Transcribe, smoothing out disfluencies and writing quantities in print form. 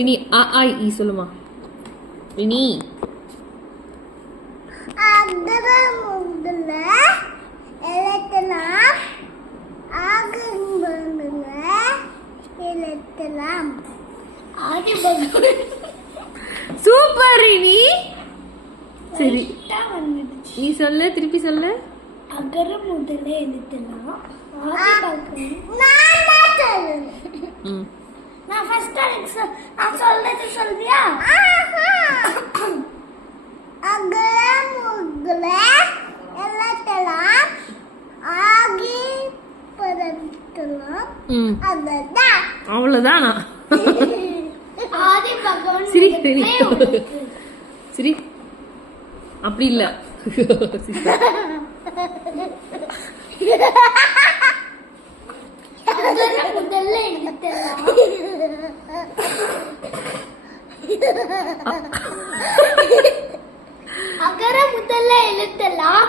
ரினி அ ஆ இ சொல்லுமா ரினி. அகர முதல எழுத்தெல்லாம் ஆகம எழுத்தெல்லாம் ஆதி பகவான். சூப்பர் ரினி. சரி வந்துடுச்சு. நீ சொல்லு, திருப்பி சொல்லு. அகர முதல எழுத்தெல்லாம் ஆதி பகவான். நான் ஃபர்ஸ்ட் நான் சொல்றது சொல்றியா? அகர முதல எழுத்தெல்லாம் ஆகி பரத்தெல்லாம் அதுதான். அவ்வளவுதானா? ஆதி பகவான். சரி சரி அப்படி இல்ல. அகர முதல்ல எழுத்தெல்லாம் அகர முதல்ல எழுத்தெல்லாம்